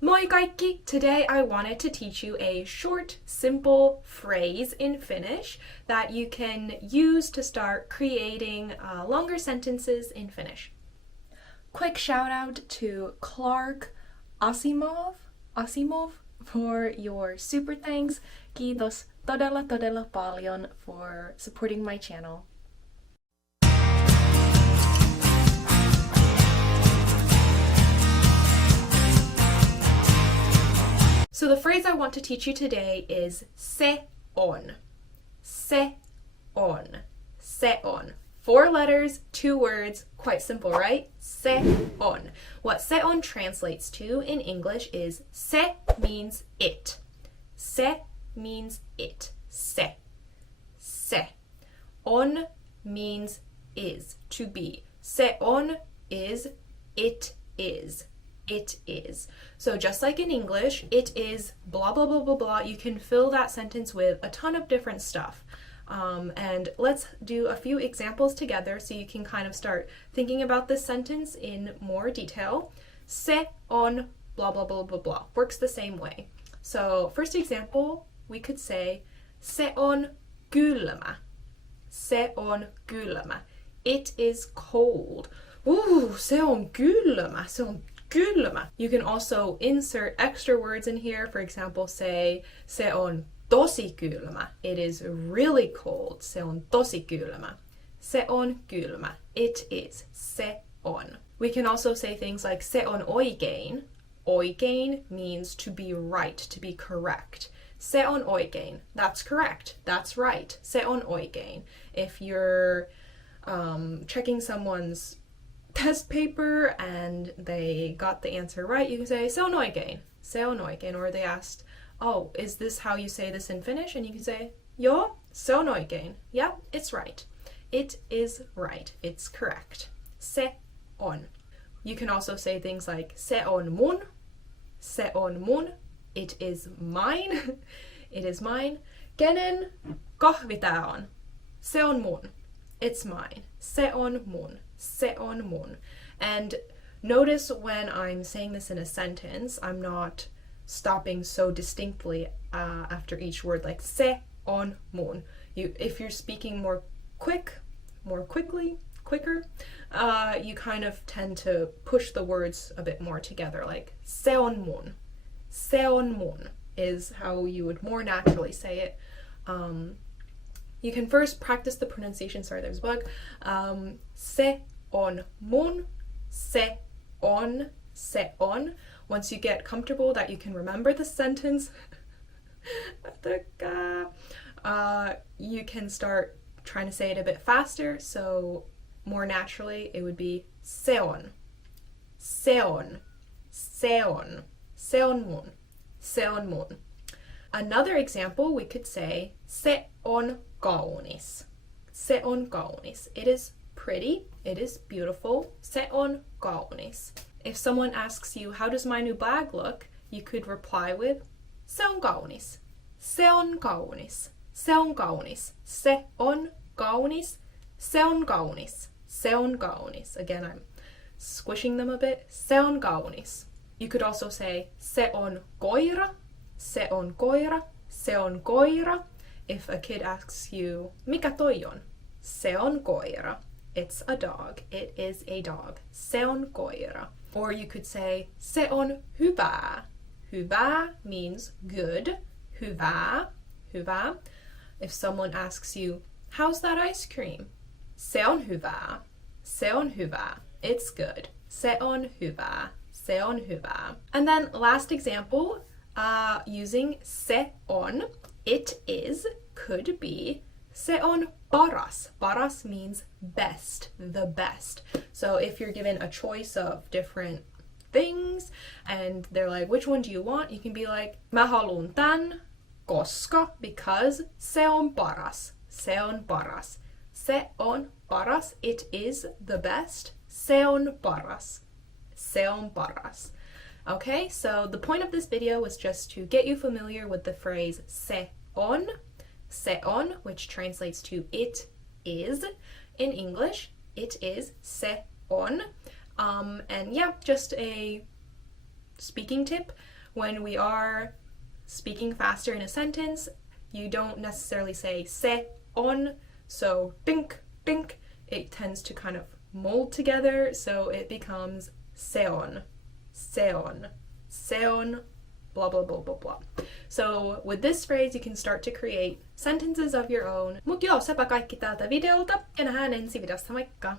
Moi kaikki! Today I wanted to teach you a short, simple phrase in Finnish that you can use to start creating longer sentences in Finnish. Quick shout out to Clark Asimov for your super thanks. Kiitos todella paljon for supporting my channel. So the phrase I want to teach you today is se on. Se on. Se on. 4 letters, 2 words, quite simple, right? Se on. What se on translates to in English is se means it. Se means it. Se. Se. On means is, to be. Se on is, it is. It is. So just like in English, it is blah, blah, blah, blah, blah. You can fill that sentence with a ton of different stuff. And let's do a few examples together so you can kind of start thinking about this sentence in more detail. Se on blah, blah, blah, blah, blah. Works the same way. So first example, we could say se on kylmä. Se on kylmä. It is cold. Ooh, se on kylmä. Se on kylmä. You can also insert extra words in here. For example, say se on tosi kylmä. It is really cold. Se on tosi kylmä. Se on kylmä. It is. Se on. We can also say things like se on oikein. Oikein means to be right, to be correct. Se on oikein. That's correct. That's right. Se on oikein. If you're checking someone's test paper and they got the answer right, you can say se on oikein. Se on oikein. Or they asked, oh, is this how you say this in Finnish? And you can say, joo, se on oikein. Yeah, it's right. It is right. It's correct. Se on. You can also say things like se on mun. Se on mun. It is mine. It is mine. Kenen kahvi tää on? Se on mun. It's mine. Se on mun. Se on mun. And notice when I'm saying this in a sentence, I'm not stopping so distinctly after each word, like se on mun. If you're speaking more quicker, you kind of tend to push the words a bit more together, like se on mun. Se on mun is how you would more naturally say it. You can first practice the pronunciation. Sorry, there's a bug. Se on mun, se on, se on. Once you get comfortable that you can remember the sentence, you can start trying to say it a bit faster. So more naturally, it would be se on, se on, se on, se on mun, se on mun. Another example, we could say se on kaunis. Se on kaunis. It is pretty. It is beautiful. Se on kaunis. If someone asks you, how does my new bag look? You could reply with se on kaunis. Se on kaunis. Se on kaunis. Se on kaunis. Se on kaunis. Se on kaunis. Again, I'm squishing them a bit. Se on kaunis. You could also say se on koira. Se on koira. Se on koira. If a kid asks you, mikä toi on? Se on koira. It's a dog. It is a dog. Se on koira. Or you could say, se on hyvää. Hyvää means good. Hyvää. Hyvää. If someone asks you, how's that ice cream? Se on hyvää. Se on hyvää. It's good. Se on hyvää. Se on hyvää. And then last example, using se on, it is, could be, se on paras. Paras means best, the best. So if you're given a choice of different things and they're like, which one do you want? You can be like, mä haluun tän, koska, because se on paras. Se on paras. Se on paras. It is the best. Se on paras. Se on paras. Okay, so the point of this video was just to get you familiar with the phrase se on, which translates to it is in English. It is se on. And yeah, just a speaking tip. When we are speaking faster in a sentence, you don't necessarily say se on, so dink, dink. It tends to kind of mold together, so it becomes se on, se on, se on, blah blah blah blah blah. So with this phrase you can start to create sentences of your own. Mut joo, sepä kaikki tältä videolta ja nähdään ensi videossa, moikka!